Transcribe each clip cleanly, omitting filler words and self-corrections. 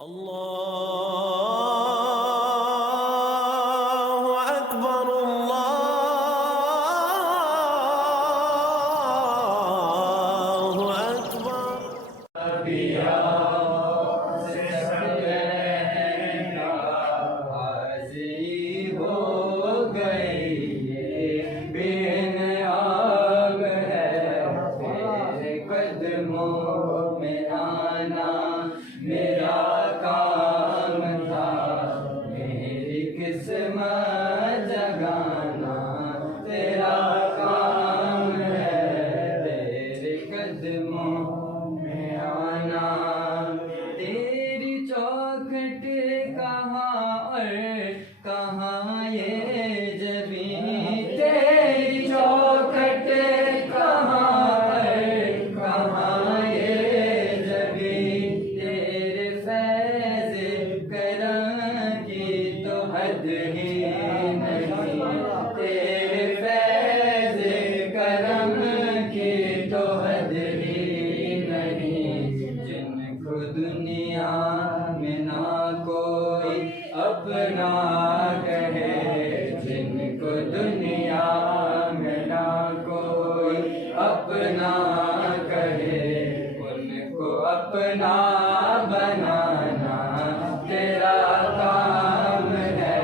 الله أكبر الله أكبر दुनिया में ना कोई अपना कहे, जिनको दुनिया में ना कोई अपना कहे, उनको अपना बनाना तेरा काम है।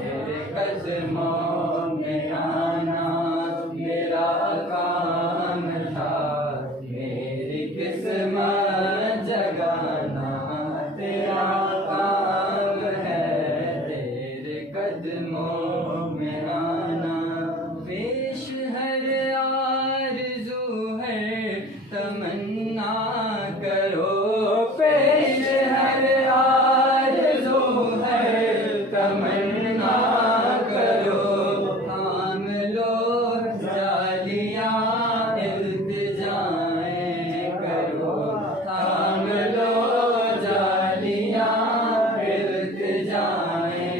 तेरे कदमों में आना मेरा काम था, मेरी किस्मत जगाना तेरा काम है। तेरे कदमों में आना पेश हर आरज़ू है तमन्ना करो, पेश हर आरज़ू है तमन्ना करो। थाम लो जालियां इल्तिजाएं करो, थाम लो जालियां इल्तिजाएं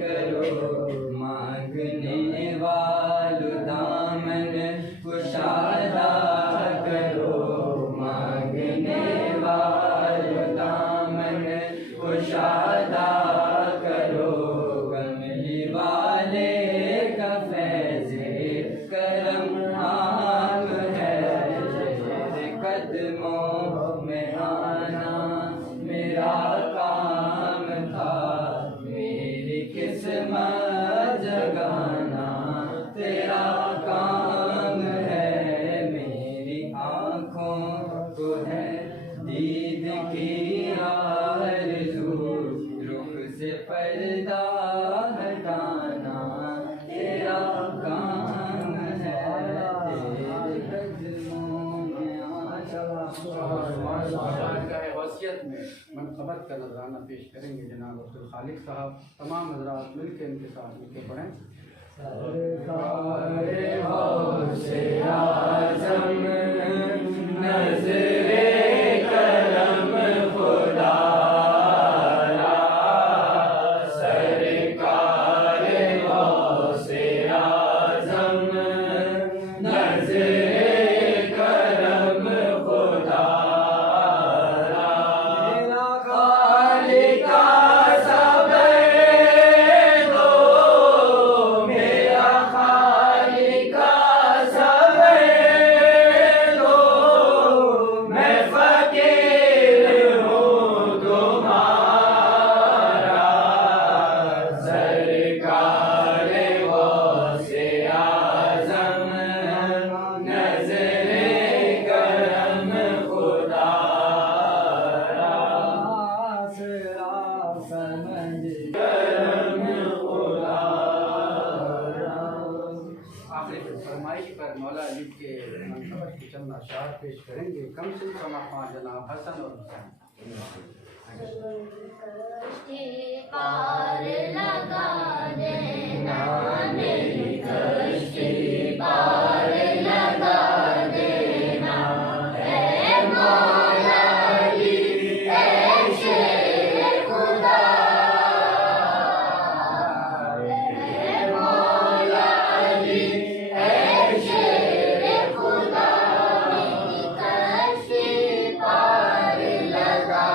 करो। मांगने वालों दामन कुशादा करो, मांगने वालों दामन कुशादा करो। कमली वाले का फैज़े करम आप है, तेरे कदमों में आना मेरा काम था, मेरी किस्मत जगाना तेरा काम है। मेरी आँखों को है दीद की आरज़ू, रुख से पर्दा हटाना तेरा काम है। तेरे कदमों में वसीयत में मनक़बत का नजराना पेश करेंगे जनाब अब्दुल खालिक साहब। तमाम हज़रात मिलकर इनके साथ मिलकर पढ़ें। सरकारे गौसे आज़म नज़रे करम खुदा रा, सरकारे गौसे आज़म नज़रे करम खुदा रा। मेरा खालिका सब्र दो, मेरा खालिका सब्र दो, मैं फ़कीर हूँ तुम्हारा। सरकारे गौसे आज़म नज़रे करम खुदा रा, आसरा समझ करम खुदा रा। आखिरी फरमाइश पर मौला अली के मनक़बत के चंद अशार पेश करेंगे। कम से कम जनाब हसन और हुसैन। कश्ती पार लगा देना, मेरी कश्ती पार लगा देना, ऐ मौला अली ऐ शेर खुदा, ऐ मौला अली ऐ शेर खुदा, मेरी कश्ती पार लगा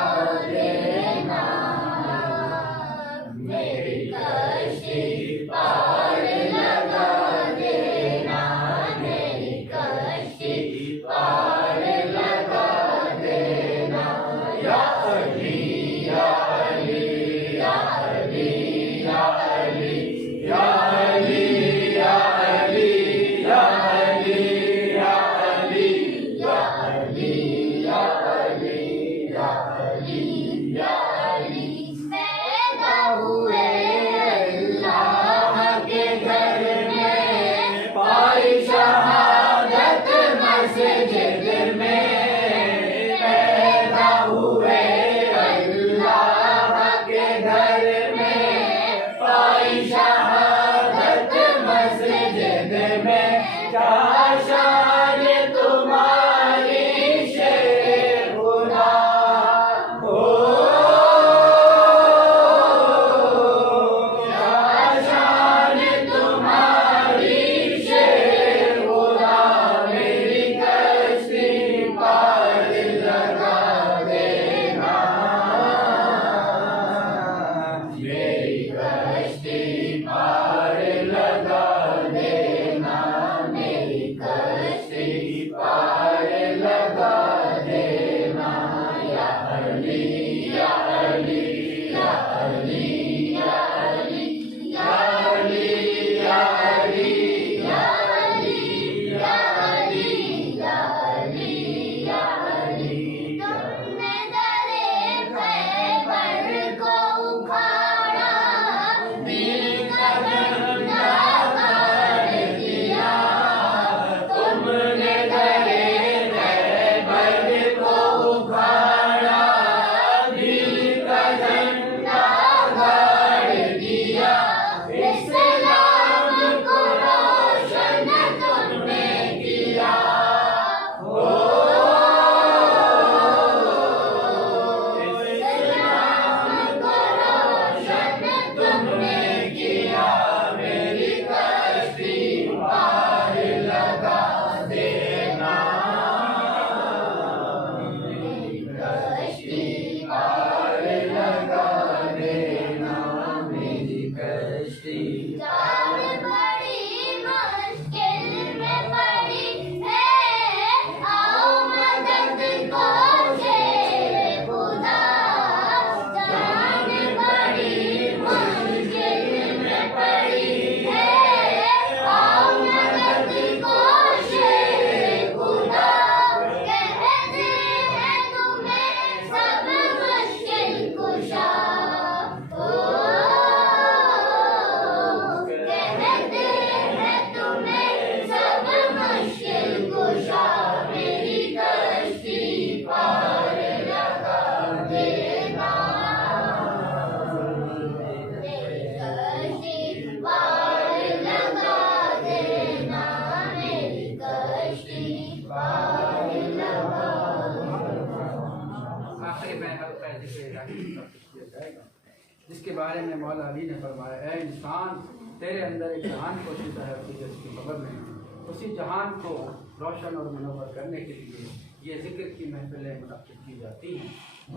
पैदा हुए अल्लाह के घर में, पाई शहादत मस्जिद में। पैदा हुए अल्लाह के घर में, पाई शहादत मस्जिद में। क्या शान तुम्हारी शेर खुदा, जिसके बारे में मौला अली ने फरमाया, ऐ इंसान, तेरे अंदर एक जहान पोशीदा है जिसकी खबर नहीं। उसी जहान को रोशन और मुनव्वर करने के लिए ये जिक्र की महफिलें मुनक़्क़िद की जाती हैं।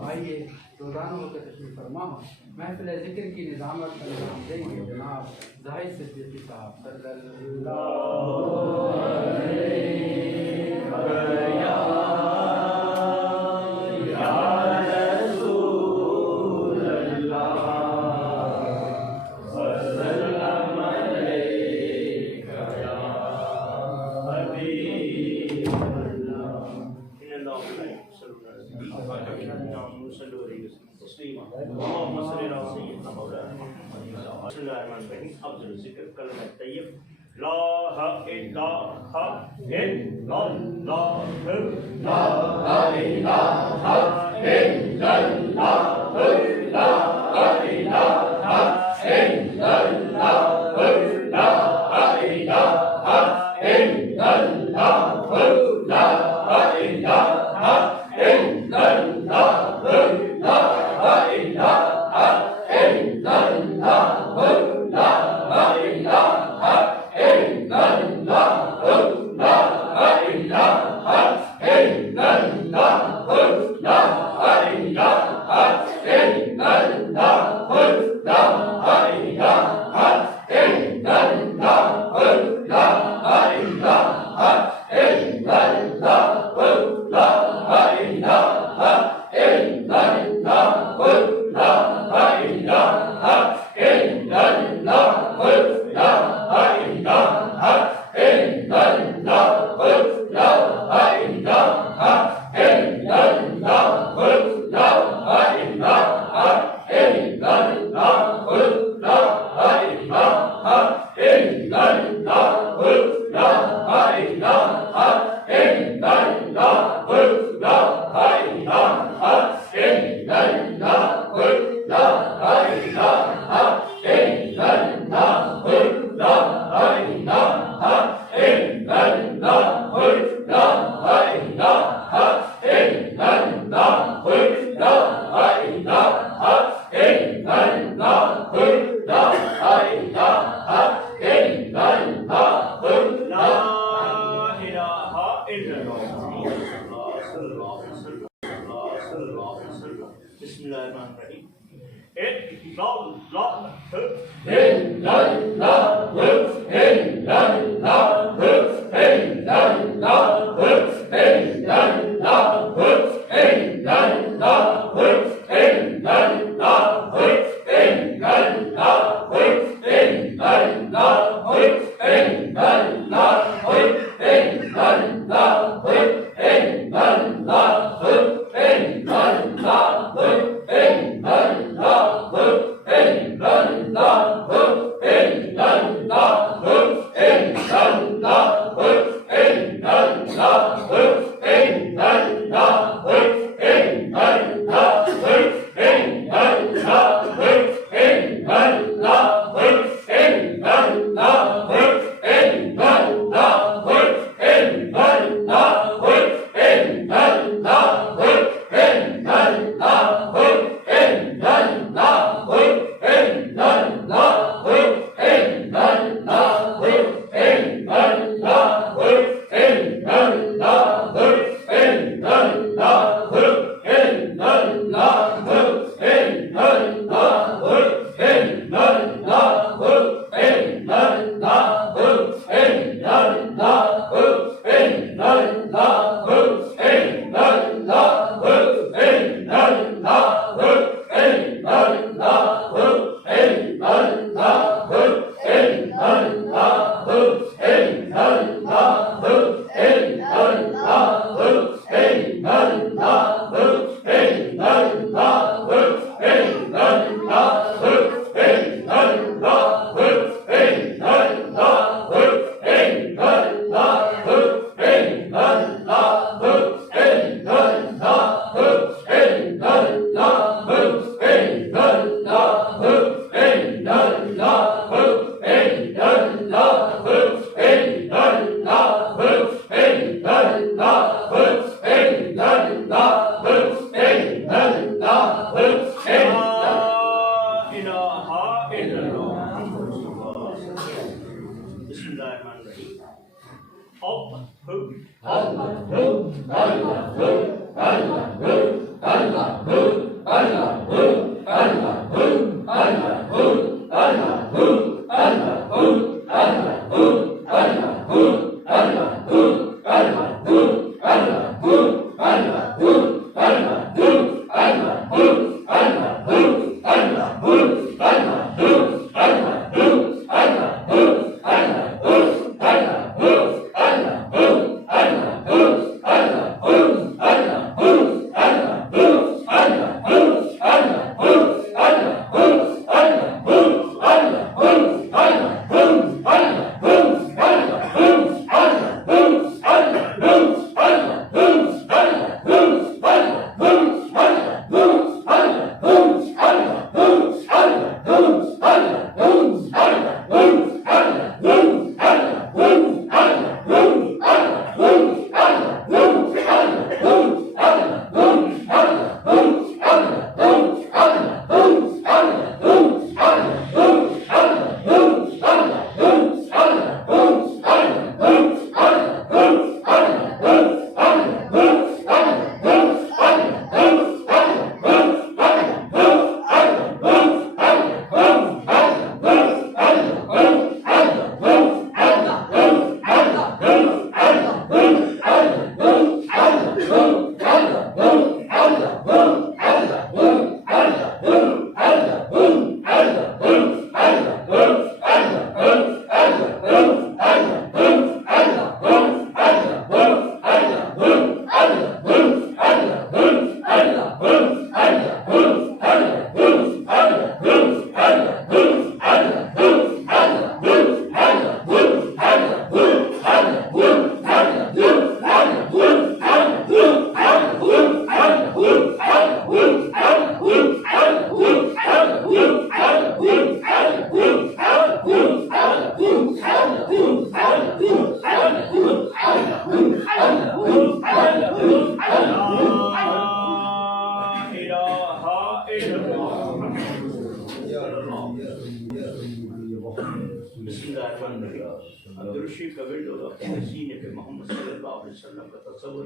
आइए रोज़ाना होकर तशरीफ़ फरमा हो, महफिल ज़िक्र की निज़ामत का निज़ाम देंगे जनाब ज़ाहिद सिद्दीक़ी साहब सल्लल्लाहु La Hey! अब्दुर्रशीद कबीर लोग अपने सीने पे मोहम्मद सल्लल्लाहु अलैहि वसल्लम का तसव्वुर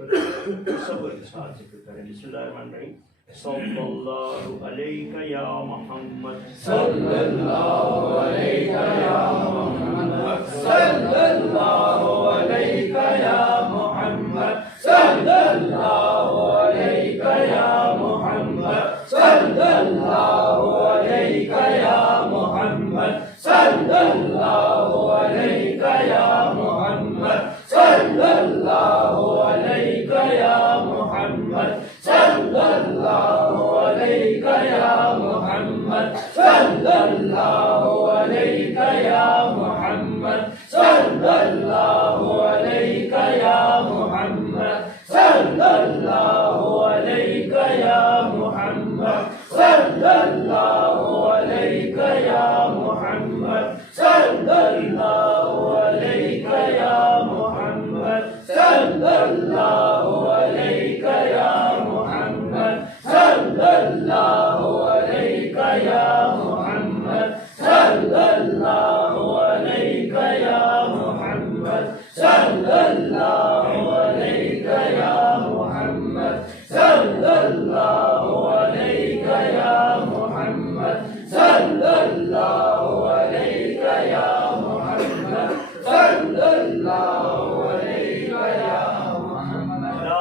के साथ जिक्र करें। बिस्मिल्लाहिर्रहमानिर्रहीम। सल्लल्लाहु अलैका या मोहम्मद, सल्लल्लाहु अलैका या मोहम्मद, सल्लल्लाहु अलैका या मोहम्मद, सल्लल्लाहु अलैका या मोहम्मद, सल्लल्लाहु अलैका या मोहम्मद, सल्लल्लाहु अलैका या मोहम्मद, सल्लल्लाहु अलैका या मोहम्मद, सल्लल्लाहु अलैका या मोहम्मद, सल्लल्लाहु अलैका या मोहम्मद, सल्लल्लाहु अलैका या मोहम्मद, सल्लल्लाहु अलैका या मोहम्मद, सल्लल्लाहु अलैका या मोहम्मद, सल्लल्लाहु अलैका या मोहम्मद, सल्लल्लाहु अलैका या मोहम्मद, सल्लल्लाहु अलैका या मोहम्मद, सल्लल्लाहु अलैका या मोहम्मद, सल्लल्लाहु अलैका या मोहम्मद, सल्लल्लाहु अलैका या मोहम्मद, सल्लल्लाहु अलैका या मोहम्मद, सल्लल्लाहु अलैका या मोहम्मद। ला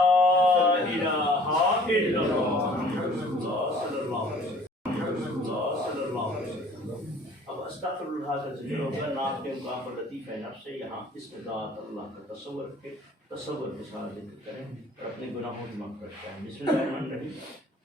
इलाहा इल्लल्लाह सल्लल्लाहु अलैहि वसल्लम। अब अस्तगफिरुल्लाह का जिक्र होगा। नाम के मुकाम पर लतीफ़ नफ्स से यहाँ इसके ज़ात अल्लाह का तसव्वुर के साथ जिक्र करें और अपने गुनाहों की मग़फ़िरत करें। बिस्मिल्लाहिर्रहमानिर्रहीम।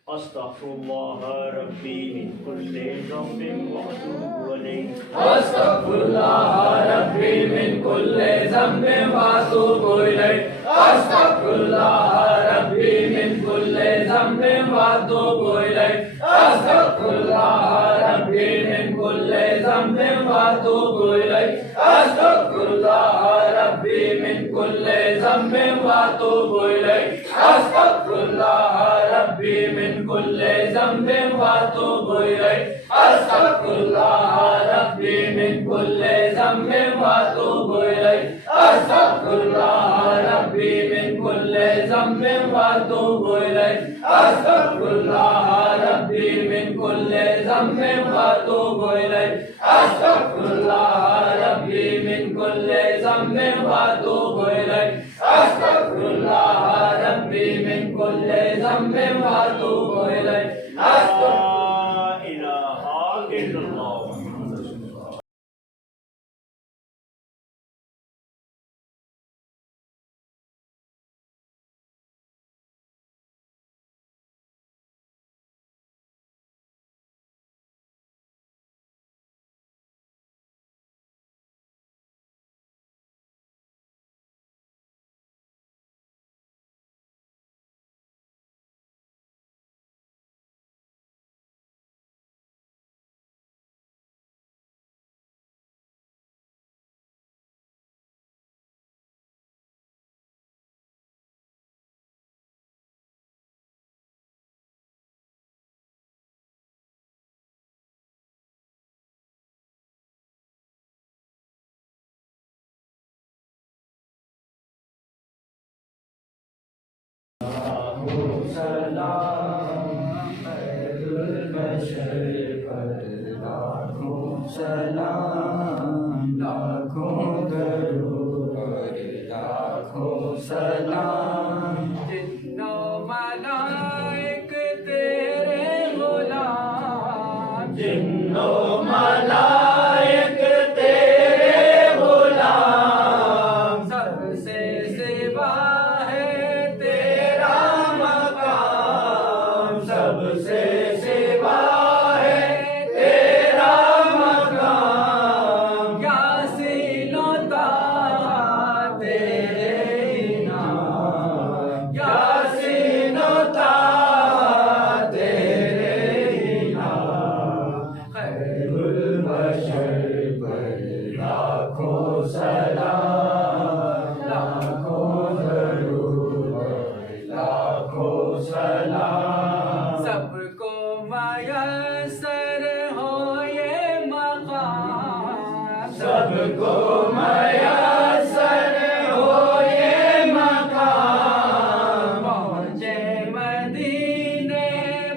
अस्तग़फिरुल्लाह रब्बी मिन कुल्लि ज़ंबिन व अतूबु अलैह। अस्तग़फिरुल्लाह रब्बी मिन कुल्लि ज़ंबिन व अतूबु इलैह। अस्तग़फिरुल्लाह रब्बी मिन कुल्लि ज़ंबिन व अतूबु इलैह। अस्तग़फिरुल्लाह रब्बी मिन कुल्लि ज़ंबिन व अतूबु इलैह। अस्तग़फिरुल्लाह रब्बी मिन कुल्लि ज़ंबिन व अतूबु इलैह। अस्तग़फिरुल्लाह रब्बी मिन कुल्लि ज़ंबिन व अतूबु इलैह। अस्तग़फिरुल्लाह रब्बी मिन कुल्लि ज़ंबिन व अतूबु इलैह। अस्तग़फिरुल्लाह रब्बी मिन कुल्लि ज़ंबिन व अतूबु इलैह। अस्तग़फिरुल्लाह रब्बी मिन कुल्लि ज़ंबिन व अतूबु इलैह। अस्तग़फिरुल्लाह रब्बी मिन कुल्लि ज़ंबिन व अतूबु इलैह। अस्तग़फिरुल्लाह रब्बी मिन कुल्लि ज़ंबिन व अतूबु इलैह। ला इलाहा इल्लल्लाह। सलाम लाखों दरूद लाखों सलाम। जिन्नो मलाइक तेरे गुलाम, जिन्नो मलाइक तेरे गुलाम। सबसे सिवा है तेरा मकाम, सबसे सिवा है तेरा मकाम। यासीन ता तेरे नाम, सबको मयसर हो ये मकाम। पहुँचे मदीने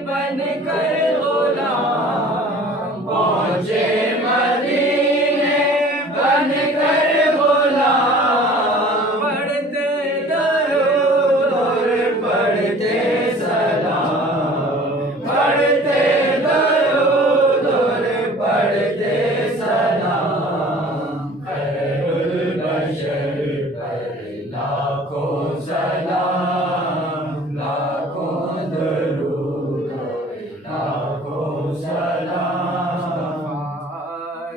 बनकर गुलाम, पहुँचे मदीने बनकर गुलाम। पढ़ते दरूद पढ़ते सलाम, पढ़ते दरूद पढ़ते सलाम। खैरुल बशर पर लाखों सलाम, लाखों दरूद लाखों सलाम।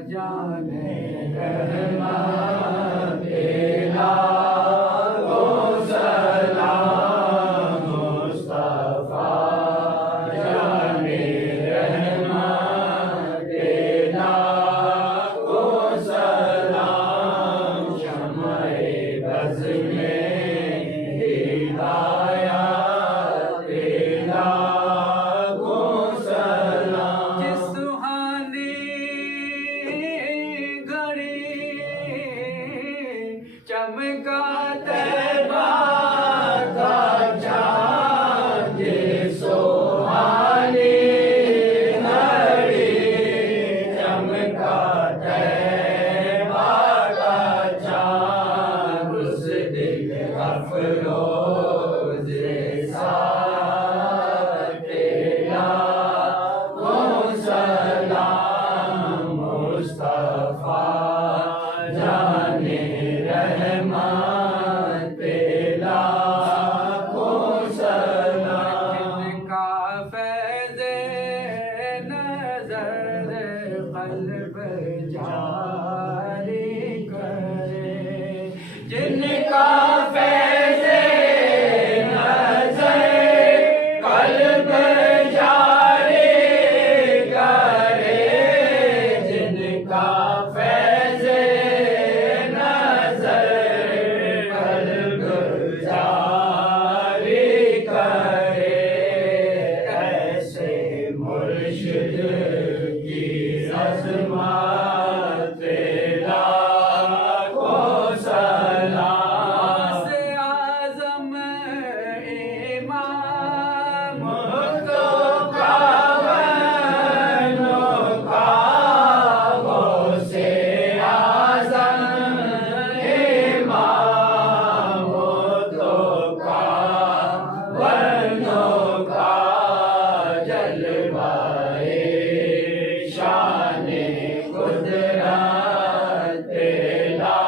जाने रहमान तेरा को सलाम। मुस्तफा जाने रहमान तेरा को सलाम। शम्ए बज़ में हिदायत तेरा को सलाम। जिस सुहानी घड़ी चमका तैबा का चाँद सुहानी घड़ी चमका तैबा का चाँद। उस दिन अफरोज साथ तेरा को सलाम। मुस्तफा जाने रहमान तेरा को सलाम। जिनका फैज़ नज़र क़ल्ब जारी करे, जिनका फैज़ नज़र क़ल्ब जारी करे। जिनका फैज़ नज़र क़ल्ब जारी करे। ऐसे मुर्शिद की अज़मत तेरा को सलाम। से आज़म इमाम तो कावनों का वो से आज़म इमाम। तो कावनों का जलवाए शाने कुदरत तेरा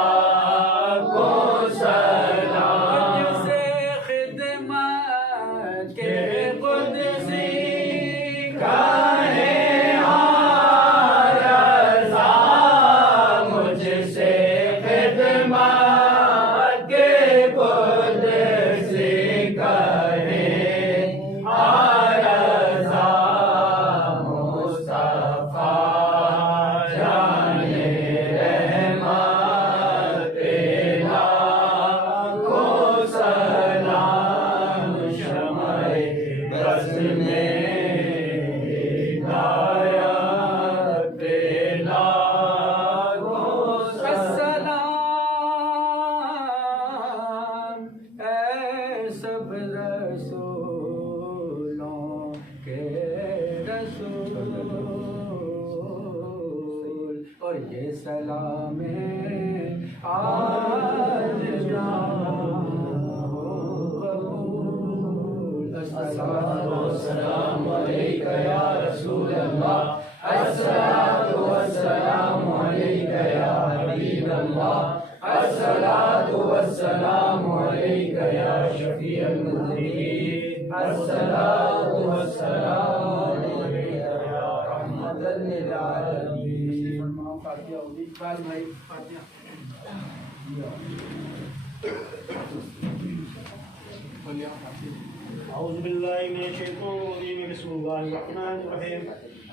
को सलाम। से खिदमत के कुदसी कहे आरज़ा। मुझसे खिदमत के कुदसी कहे आरज़ा। मुस्तफा जाने रहमान तेरा को सलाम। शम्ए बज़ में हिदायत तेरा को अस्सलाम ऐ सब रसूलों के रसूल, और ये सलामे आज अस्सलातु वस्सलामु अलैका या रसूल अल्लाह। अस्सलातु वस्सलामु अलैका या हबीब अल्लाह। अस्सलातु वस्सलामु अलैका या शफीअल मुज़निबीन। अस्सलातु वस्सलामु अलैका या रहमतल लिल आलमीन। भाई फातिहा औज़ु बिल्लाहि मिनश शैतानिर रजीम। बिस्मिल्लाहिर रहमानिर रहीम।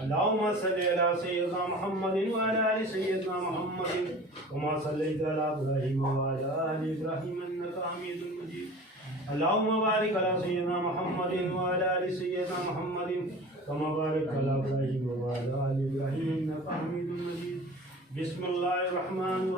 अल्लाहुम्मा सल्लि अला सय्यिदिना मुहम्मदिन व अला आलि सय्यिदिना मुहम्मदिन कमा सल्लैता अला इब्राहीम व अला आलि इब्राहीम इन्नका हमीदुम मजीद। अल्लाहुम्मा बारिक अला सय्यिदिना मुहम्मदिन व अला आलि सय्यिदिना मुहम्मदिन कमा बारकता अला इब्राहीम व अला आलि इब्राहीम इन्नका हमीदुम मजीद। बिस्मिल्लाहिर रहमानिर